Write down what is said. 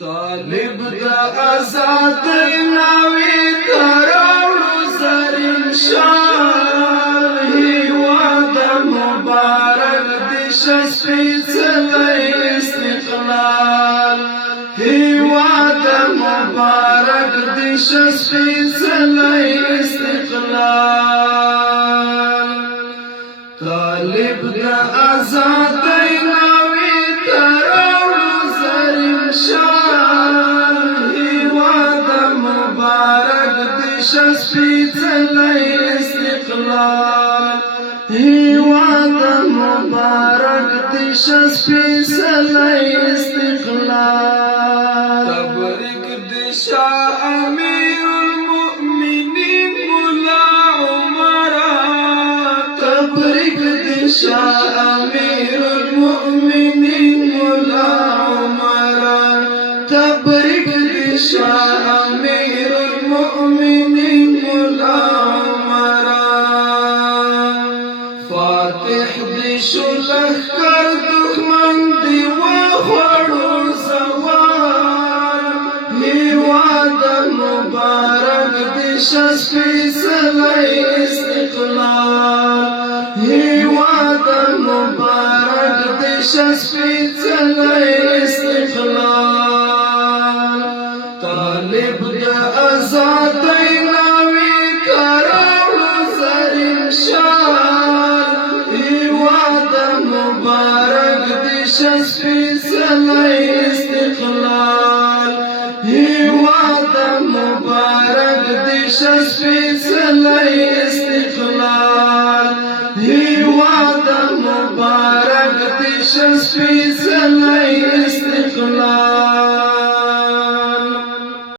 طالب دا آزادی نوی تراوڑو زرین شان هیواد مبارک دیش سپیڅلی استقلال هیواد مبارک دیش سپیڅلی استقلال طالب دا آزادی نوی تراوڑو زرین شان هیواد مبارک دیش سپیڅلی استقلال هیواد مبارک دیش سپیڅلی استقلال تبریک دیشا امیر المؤمنین مولا عمرہ تبریک دیشا امیر المؤمنین مولا عمرہ تبریک دیشا امیر المؤمنین مولا عمرہ فاتح دیشو لخکر دخمن دی وخوڑو زوال هیواد مبارک دیش سپیڅلی